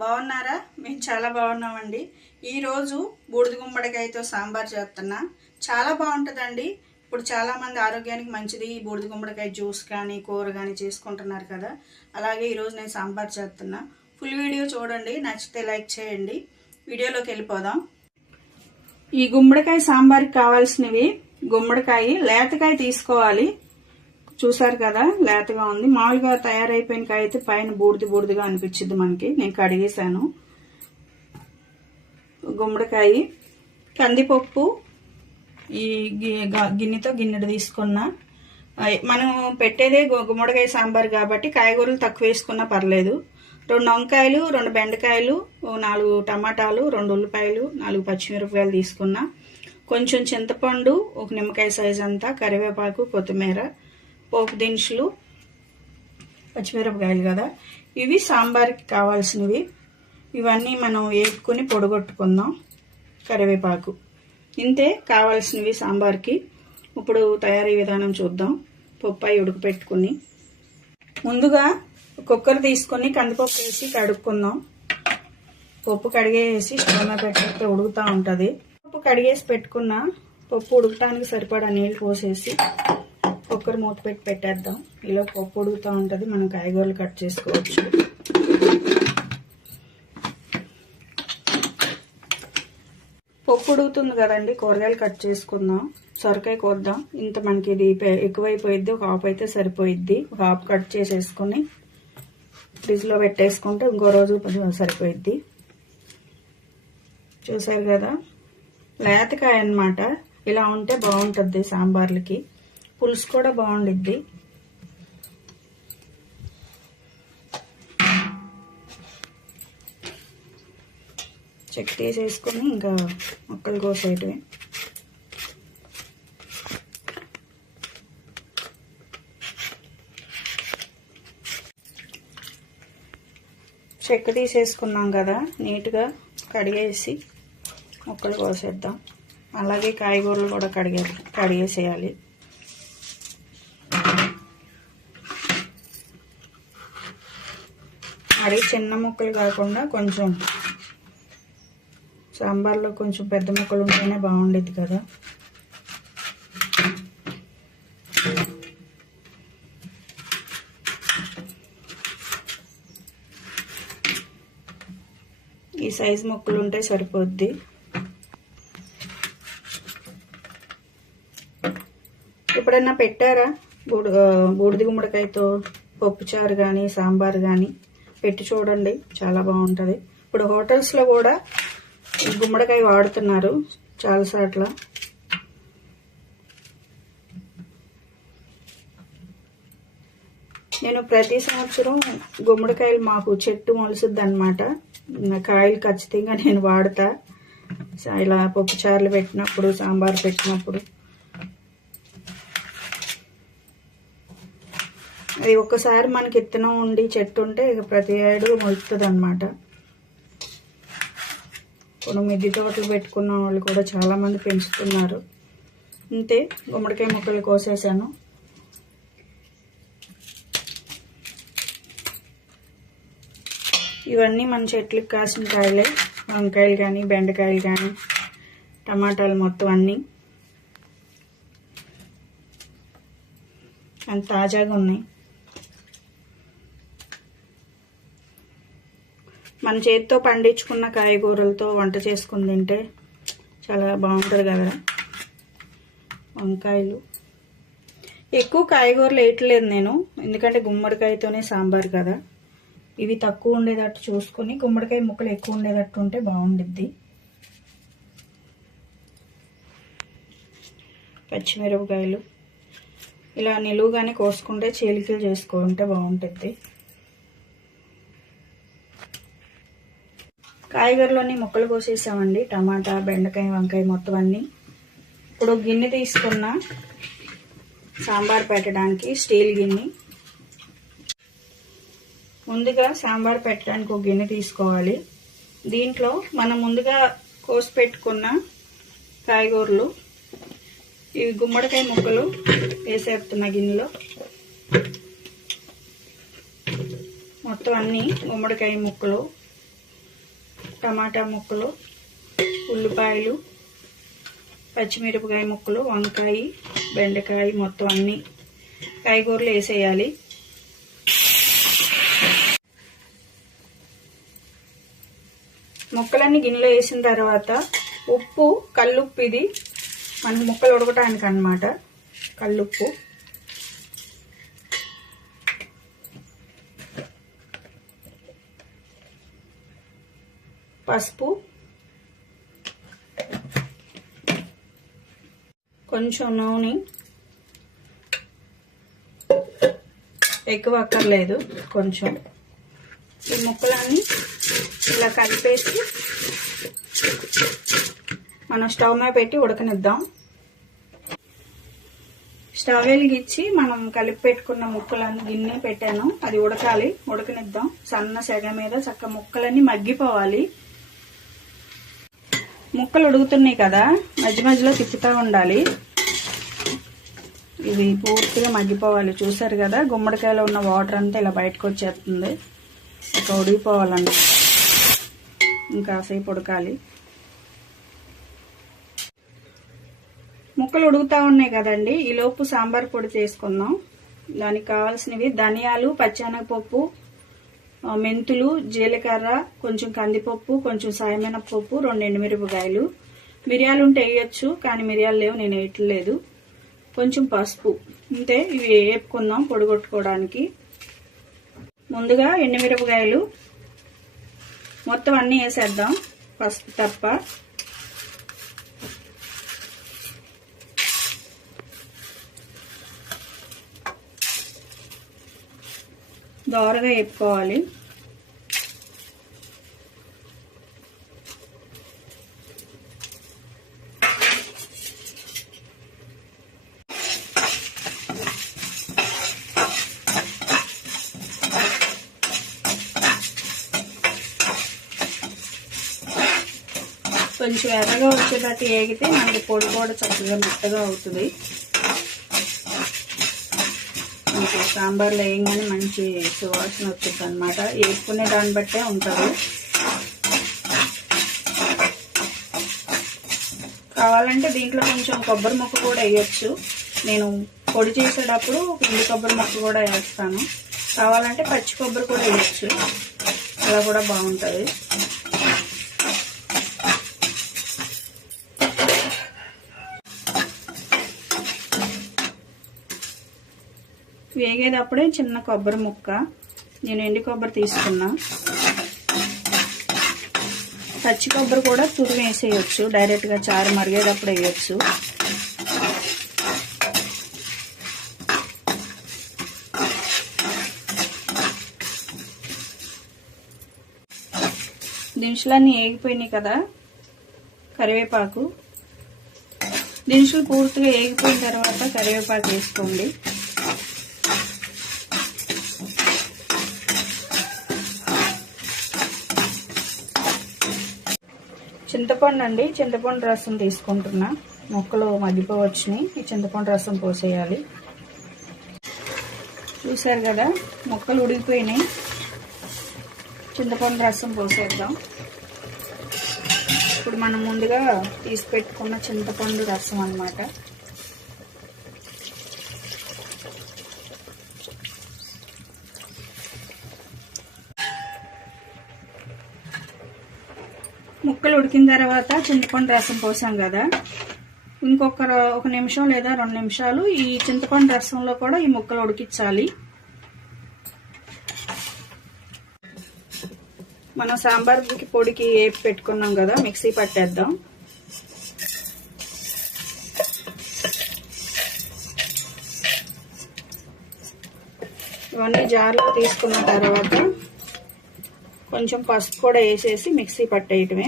బాగున్నారా? మేము చాలా బాగున్నామండి. ఈరోజు బూడిద గుమ్మడికాయతో సాంబార్ చేస్తున్నా. చాలా బాగుంటుందండి. ఇప్పుడు చాలామంది ఆరోగ్యానికి మంచిది ఈ బూడిద గుమ్మడికాయ జ్యూస్ కానీ కూర కానీ చేసుకుంటున్నారు కదా. అలాగే ఈరోజు నేను సాంబార్ చేస్తున్నా. ఫుల్ వీడియో చూడండి, నచ్చితే లైక్ చేయండి. వీడియోలోకి వెళ్ళిపోదాం. ఈ గుమ్మడికాయ సాంబార్కి కావాల్సినవి గుమ్మడికాయ లేతకాయ తీసుకోవాలి. చూసారు కదా, లేతగా ఉంది. మామూలుగా తయారైపోయిన కాయ అయితే పైన బూడిదగా అనిపించింది మనకి. నేను కడిగేసాను. గుమ్మడికాయ, కందిపప్పు ఈ గిన్నెతో గిన్నెడు తీసుకున్నా. మనం పెట్టేదే గుమ్మడికాయ సాంబార్ కాబట్టి కాయగూరలు తక్కువ వేసుకున్నా పర్లేదు. 2 వంకాయలు, 2 బెండకాయలు, 4 టమాటాలు, 2 ఉల్లిపాయలు, 4 పచ్చిమిరపకాయలు తీసుకున్నా. కొంచెం చింతపండు, 1 నిమ్మకాయ సైజ్ అంతా, కరివేపాకు, కొత్తిమీర, పోపు దినుసులు, పచ్చిమిరపకాయలు కదా. ఇవి సాంబార్కి కావాల్సినవి. ఇవన్నీ మనం వేపుకొని పొడగొట్టుకుందాం. కరివేపాకు ఇంతే కావాల్సినవి సాంబార్కి. ఇప్పుడు తయారీ విధానం చూద్దాం. పప్పు ఉడకపెట్టుకుని ముందుగా కుక్కర్ తీసుకొని కందిపప్పు వేసి కడుక్కుందాం. పప్పు కడిగేసి స్టవ్ మీద పెట్టేస్తే ఉడుకుతూ ఉంటుంది. పప్పు కడిగేసి పెట్టుకున్న పప్పు ఉడకటానికి సరిపడా నీళ్ళు పోసేసి కుక్కర్ మూత పెట్టి పెట్టేద్దాం. ఇలా పప్పు ఉడుకుతూ ఉంటుంది. మనం కాయగూరలు కట్ చేసుకోవచ్చు. పప్పు ఉడుకుతుంది కదండి, కూరగాయలు కట్ చేసుకుందాం. సొరకాయ కోద్దాం. ఇంత మనకి ఇది ఎక్కువైపోయిద్ది. ఒక హాఫ్ అయితే సరిపోయిద్ది. ఒక హాఫ్ కట్ చేసేసుకొని ఫ్రిడ్జ్లో పెట్టేసుకుంటే ఇంకో రోజు సరిపోయిద్ది. చూసారు కదా, లేతకాయ అన్నమాట. ఇలా ఉంటే బాగుంటుంది సాంబార్లకి. పులుసు కూడా బాగుండిద్ది. చెక్ తీసేసుకొని ఇంకా ముక్కలు కోసేయటమే. చెక్క తీసేసుకున్నాం కదా, నీట్గా కడిగేసి ముక్కలు కోసేద్దాం. అలాగే కాయగూరలు కూడా కడిగేసేయాలి. మరి చిన్న ముక్కలు కాకుండా కొంచెం సాంబార్లో కొంచెం పెద్ద ముక్కలు ఉంటేనే బాగుండేది కదా. ఈ సైజు ముక్కలు ఉంటే సరిపోద్ది. ఎప్పుడన్నా పెట్టారా బూడిద గుమ్మడికాయతో పప్పుచారు కానీ సాంబార్ కానీ? పెట్టి చూడండి, చాలా బాగుంటుంది. ఇప్పుడు హోటల్స్లో కూడా గుమ్మడికాయ వాడుతున్నారు చాలాసార్ల. నేను ప్రతి సంవత్సరం గుమ్మడికాయలు మాకు చెట్టు మొలుసుద్ది అనమాట. కాయలు ఖచ్చితంగా నేను వాడతా. ఇలా పప్పుచారులు పెట్టినప్పుడు, సాంబార్ పెట్టినప్పుడు. అది ఒక్కసారి మనకి ఇత్తనం ఉండి చెట్టు ఉంటే ఇక ప్రతి ఏడు మొలుస్తుంది అనమాట. ఇప్పుడు మిద్దె తోటలు పెట్టుకున్న వాళ్ళు కూడా చాలామంది పెంచుతున్నారు. అంతే, గుమ్మడికాయ ముక్కలు కోసేసాను. ఇవన్నీ మన చెట్లకు కాసిన కాయలే. వంకాయలు కానీ, బెండకాయలు కానీ, టమాటాలు మొత్తం అన్నీ అంత తాజాగా ఉన్నాయి. మన చేతితో పండించుకున్న కాయగూరలతో వంట చేసుకుని తింటే చాలా బాగుంటుంది కదా. వంకాయలు ఎక్కువ కాయగూరలు వేయట్లేదు నేను, ఎందుకంటే గుమ్మడికాయతోనే సాంబార్ కదా. ఇవి తక్కువ ఉండేటట్టు చూసుకొని గుమ్మడికాయ ముక్కలు ఎక్కువ ఉండేటట్టు ఉంటే బాగుండిద్ది. పచ్చిమిరపకాయలు ఇలా నిలువుగానే కోసుకుంటే చీలికలు చేసుకుంటే బాగుంటుంది. కాయగూరలోని ముక్కలు కోసేసామండి. టమాటా, బెండకాయ, వంకాయ మొత్తం అన్నీ. ఇప్పుడు గిన్నె తీసుకున్న సాంబార్ పెట్టడానికి స్టీల్ గిన్నె. ముందుగా సాంబార్ పెట్టడానికి ఒక గిన్నె తీసుకోవాలి. దీంట్లో మనం ముందుగా కోసి పెట్టుకున్న కాయగూరలు, ఇవి గుమ్మడికాయ ముక్కలు వేసేస్తున్న గిన్నెలో. మొత్తం అన్నీ గుమ్మడికాయ ముక్కలు, టమాటా ముక్కలు, ఉల్లిపాయలు, పచ్చిమిరపకాయ ముక్కలు, వంకాయ, బెండకాయ మొత్తం అన్నీ కాయగూరలు వేసేయాలి. ముక్కలన్నీ గిన్నెలో వేసిన తర్వాత ఉప్పు, కల్లుప్పు, ఇది మన ముక్కలు ఉడకటానికి అన్నమాట. కల్లుప్పు, పసుపు, కొంచెం నూనె, ఎక్కువ అక్కర్లేదు, కొంచెం. ఈ ముక్కలన్నీ ఇలా కలిపేసి మనం స్టవ్ మీద పెట్టి ఉడకనిద్దాం. స్టవ్ వెలిగించి మనం కలిపి పెట్టుకున్న ముక్కలన్నీ గిన్నె పెట్టాను, అది ఉడకాలి, ఉడకనిద్దాం. సన్న సెగ మీద చక్క ముక్కలన్నీ మగ్గిపోవాలి. ముక్కలు ఉడుకుతున్నాయి కదా, మధ్య మధ్యలో తిప్పుతూ ఉండాలి. ఇవి పూర్తిగా మగ్గిపోవాలి. చూసారు కదా, గుమ్మడికాయలో ఉన్న వాటర్ అంతా ఇలా బయటకు వచ్చేస్తుంది. ఇక ఉడికిపోవాలండి, ఇంకాసేపు ఉడకాలి. ముక్కలు ఉడుకుతూ ఉన్నాయి కదండి, ఈలోపు సాంబార్ పొడి చేసుకుందాం. దానికి కావాల్సినవి ధనియాలు, పచ్చెనగపప్పు, మెంతులు, జీలకర్ర, కొంచెం కందిపప్పు, కొంచెం సాయమినపప్పు, 2 ఎండుమిరపకాయలు. మిరియాలు ఉంటే వేయచ్చు, కానీ మిరియాలు లేవు, నేను వేయట్లేదు. కొంచెం పసుపు, అంతే. ఇవి వేపుకుందాం పొడి కొట్టుకోవడానికి. ముందుగా ఎండుమిరపకాయలు మొత్తం అన్నీ వేసేద్దాం, పసుపు తప్ప. దోరగా వేపుకోవాలి. కొంచెం ఎర్రగా వచ్చేటట్టు వేగితే మనకి పొడి కూడా చక్కగా మెత్తగా అవుతుంది. మనకి సాంబార్లో వేయగానే మంచి సువాసన వచ్చింది అనమాట. వేసుకునే దాన్ని బట్టే ఉంటుంది. కావాలంటే దీంట్లో కొంచెం కొబ్బరి ముక్క కూడా వేయచ్చు. నేను పొడి చేసేటప్పుడు ఎండు కొబ్బరి ముక్క కూడా వేస్తాను. కావాలంటే పచ్చి కొబ్బరి కూడా వేయచ్చు, అలా కూడా బాగుంటుంది. వేగేటప్పుడే చిన్న కొబ్బరి ముక్క, నేను ఎండు కొబ్బరి తీసుకున్నా. పచ్చి కొబ్బరి కూడా తురిమి వేసేయచ్చు, డైరెక్ట్గా చారు మరిగేటప్పుడు వేయచ్చు. దినుసులన్నీ వేగిపోయినాయి కదా, కరివేపాకు. దినుసులు పూర్తిగా వేగిపోయిన తర్వాత కరివేపాకు వేసుకోండి. చింతపండు అండి, చింతపండు రసం తీసుకుంటున్నా. మొక్కలు మగ్గిపోవచ్చుని, ఈ చింతపండు రసం పోసేయాలి. చూసారు కదా, మొక్కలు ఉడికిపోయినాయి. చింతపండు రసం పోసేద్దాం. ఇప్పుడు మనం ముందుగా తీసి పెట్టుకున్న చింతపండు రసం అన్నమాట. ముక్కలు ఉడికిన తర్వాత చింతపండు రసం పోసాం కదా, ఒక నిమిషం లేదా 2 నిమిషాలు ఈ చింతపండు రసంలో కూడా ఈ ముక్కలు ఉడికించాలి. మనం సాంబార్కి పొడికి వేపి పెట్టుకున్నాం కదా, మిక్సీ పట్టేద్దాం. ఇవన్నీ జార్లో తీసుకున్న తర్వాత కొంచెం పసుపు కూడా వేసేసి మిక్సీ పట్టేయటమే.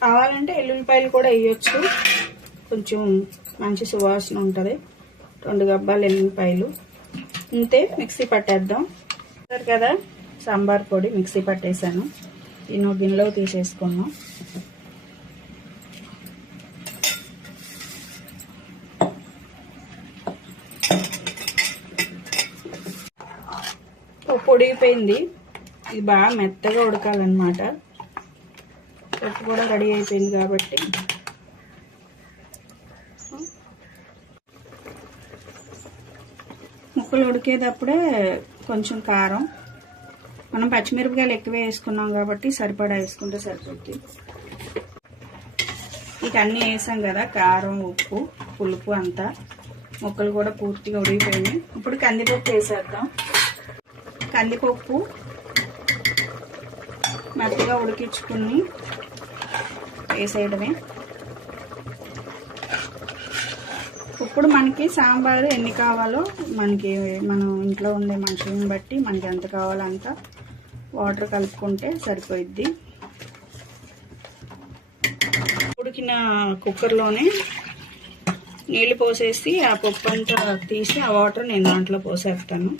కావాలంటే ఎల్లుల్లిపాయలు కూడా వేయచ్చు, కొంచెం మంచి సువాసన ఉంటుంది. 2 గబ్బాలు ఎల్లుల్లిపాయలు, అంతే. మిక్సీ పట్టేద్దాం. సరే కదా, సాంబార్ పొడి మిక్సీ పట్టేసాను. దీన్ని గిన్నెలో తీసేసుకున్నాం. పొడి ఉడికిపోయింది. ఇది బాగా మెత్తగా ఉడకాలన్నమాట. పప్పు కూడా రెడీ అయిపోయింది కాబట్టి ముక్కలు ఉడికేటప్పుడే కొంచెం కారం, మనం పచ్చిమిరపకాయలు ఎక్కువ వేసుకున్నాం కాబట్టి సరిపడా వేసుకుంటే సరిపోద్ది. ఇక అన్నీ వేసాం కదా, కారం, ఉప్పు, పులుపు అంతా. ముక్కలు కూడా పూర్తిగా ఉడికిపోయినాయి. ఇప్పుడు కందిపప్పు వేసేద్దాం. కందిపప్పు మెత్తగా ఉడికించుకుని వేసేయడమే. ఇప్పుడు మనకి సాంబారు ఎన్ని కావాలో మనకి, మనం ఇంట్లో ఉండే మనుషులను బట్టి మనకి ఎంత కావాలో అంత వాటర్ కలుపుకుంటే సరిపోయిద్ది. ఉడికిన కుక్కర్లోనే నీళ్ళు పోసేసి ఆ పప్పు అంతా తీసి ఆ వాటర్ నేను దాంట్లో పోసేస్తాను.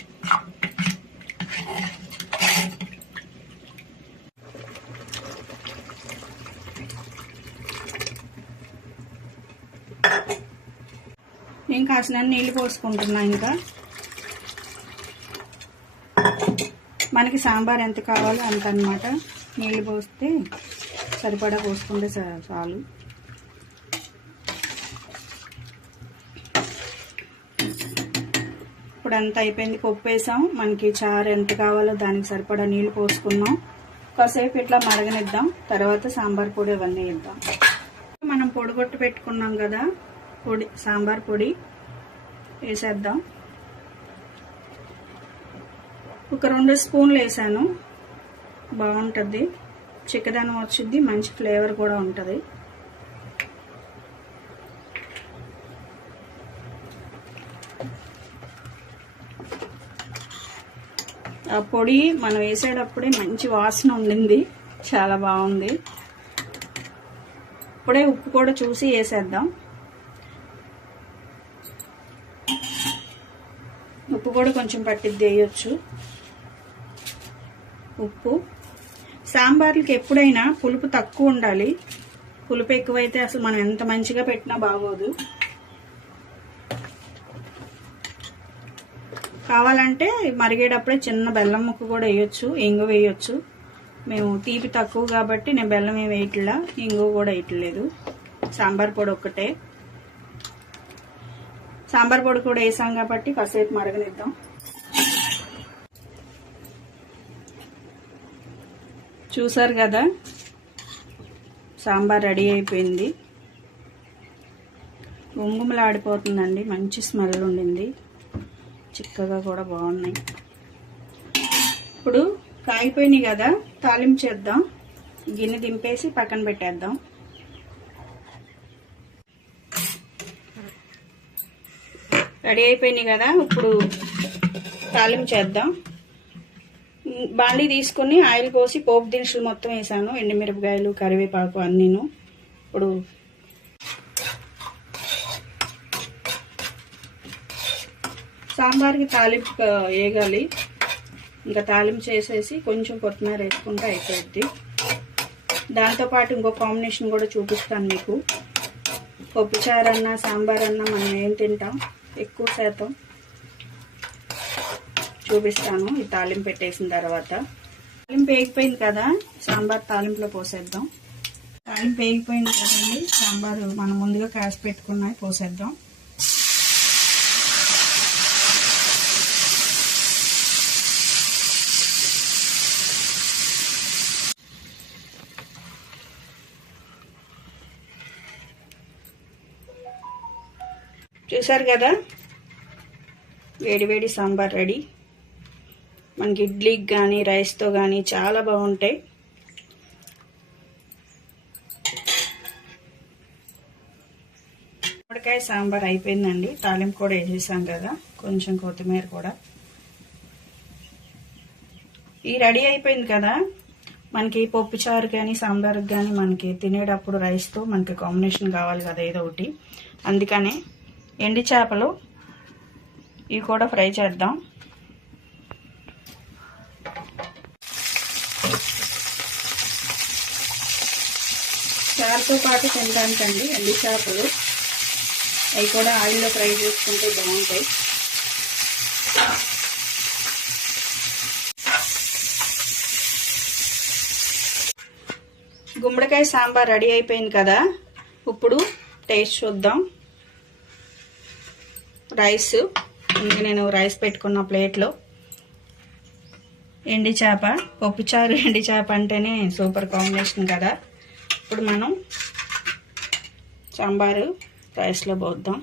నేను కాసిన నీళ్ళు పోసుకుంటున్నా. ఇంకా మనకి సాంబార్ ఎంత కావాలో అంత అన్నమాట. నీళ్ళు పోస్తే సరిపడా పోసుకుంటే చాలు. ఇప్పుడు అంతా అయిపోయింది. పప్పు వేసాం. మనకి చారు ఎంత కావాలో దానికి సరిపడా నీళ్ళు పోసుకున్నాం. కాసేపు ఇట్లా మరగనిద్దాం. తర్వాత సాంబార్ పొడి అవన్నీ వేద్దాం. మనం పొడిగొట్టు పెట్టుకున్నాం కదా, పొడి, సాంబార్ పొడి వేసేద్దాం. ఒక 2 స్పూన్లు వేసాను. బాగుంటుంది, చిక్కదనం వచ్చింది, మంచి ఫ్లేవర్ కూడా ఉంటుంది. ఆ పొడి మనం వేసేటప్పుడే మంచి వాసన ఉండింది, చాలా బాగుంది. ఇప్పుడే ఉప్పు కూడా చూసి వేసేద్దాం. ఉప్పు కూడా కొంచెం పట్టిద్ది, వేయొచ్చు ఉప్పు. సాంబార్లకి ఎప్పుడైనా పులుపు తక్కువ ఉండాలి. పులుపు ఎక్కువైతే అసలు మనం ఎంత మంచిగా పెట్టినా బాగోదు. కావాలంటే మరిగేటప్పుడే చిన్న బెల్లం ముక్క కూడా వేయొచ్చు, ఇంగు వేయొచ్చు. మేము తీపి తక్కువ కాబట్టి నేను బెల్లం ఏమి వేయట్లా, ఇంగు కూడా వేయట్లేదు. సాంబార్ పొడి ఒక్కటే. సాంబార్ పొడి కూడా వేసాం కాబట్టి కాసేపు మరగనిద్దాం. చూసారు కదా, సాంబార్ రెడీ అయిపోయింది. గుమగుమలాడిపోతుందండి, మంచి స్మెల్ ఉండింది, చిక్కగా కూడా బాగున్నాయి. ఇప్పుడు కాగిపోయినాయి కదా, తాలింపు చేద్దాం. గిన్నె దింపేసి పక్కన పెట్టేద్దాం. రెడీ అయిపోయినాయి కదా, ఇప్పుడు తాలింపు చేద్దాం. బాండీ తీసుకుని ఆయిల్ పోసి పోపు దినుసులు మొత్తం వేసాను. ఎండుమిరపకాయలు, కరివేపాకు అన్నీను. ఇప్పుడు సాంబార్కి తాలింపు వేగాలి. ఇంకా తాలింపు చేసేసి కొంచెం కొత్తిమీర వేసుకుంటే అయిపోద్ది. దాంతోపాటు ఇంకో కాంబినేషన్ కూడా చూపిస్తాను మీకు. పప్పుచారు అన్నా సాంబార్ అన్నా మనం ఏం తింటాం ఎక్కువ శాతం చూపిస్తాను ఈ తాలింపు పెట్టేసిన తర్వాత. తాలింపు వేగిపోయింది కదా, సాంబార్ తాలింపులో పోసేద్దాం. తాలింపు వేగిపోయింది కదండి, సాంబారు మనం ముందుగా కాసి పెట్టుకున్నాయి పోసేద్దాం. చూసారు కదా, వేడి వేడి సాంబార్ రెడీ. మనకి ఇడ్లీకి కానీ రైస్తో కానీ చాలా బాగుంటాయి. గుమ్మడికాయ సాంబార్ అయిపోయిందండి. తాలింపు కూడా వేసేసాం కదా, కొంచెం కొత్తిమీర కూడా. ఈ రెడీ అయిపోయింది కదా, మనకి పప్పుచారు కానీ సాంబార్కి కానీ మనకి తినేటప్పుడు రైస్తో మనకి కాంబినేషన్ కావాలి కదా ఏదో ఒకటి. అందుకనే ఎండి చేపలు ఇవి కూడా ఫ్రై చేద్దాం. చారుతో పాటు తినడానికండి ఎండి చేపలు. అవి కూడా ఆయిల్లో ఫ్రై చేసుకుంటే బాగుంటాయి. గుమ్మడికాయ సాంబార్ రెడీ అయిపోయింది కదా. ఇప్పుడు టేస్ట్ చూద్దాం. రైస్ ఇంక నేను రైస్ పెట్టుకున్న ప్లేట్లో ఎండి చేప, పప్పుచారు ఎండి చేప అంటేనే సూపర్ కాంబినేషన్ కదా. ఇప్పుడు మనం సాంబారు రైస్లో పోద్దాం.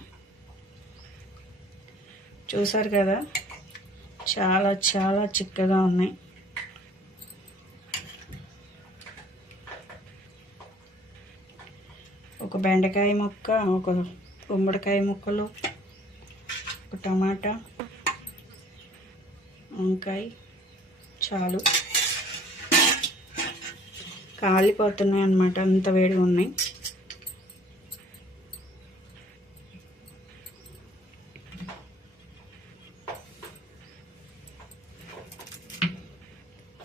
చూసారు కదా, చాలా చాలా చిక్కగా ఉన్నాయి. ఒక బెండకాయ ముక్క, ఒక గుమ్మడికాయ ముక్కలు, ఒక టమాటా, వంకాయ, చాలు. కాలిపోతున్నాయి అన్నమాట, అంత వేడిగా ఉన్నాయి.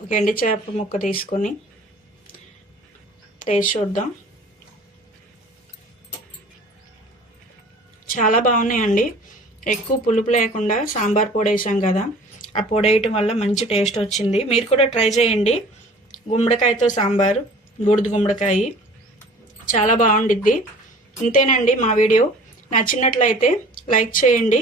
ఒక ఎండి చేప ముక్క తీసుకొని టేస్ట్ చూద్దాం. చాలా బాగున్నాయండి. ఎక్కువ పులుపు లేకుండా సాంబార్ పొడి వేసాం కదా, ఆ పొడి వేయటం వల్ల మంచి టేస్ట్ వచ్చింది. మీరు కూడా ట్రై చేయండి. గుమ్మడికాయతో సాంబారు, బూడిద గుమ్మడికాయ చాలా బాగుండిద్ది. ఇంతేనండి మా వీడియో. నచ్చినట్లయితే లైక్ చేయండి.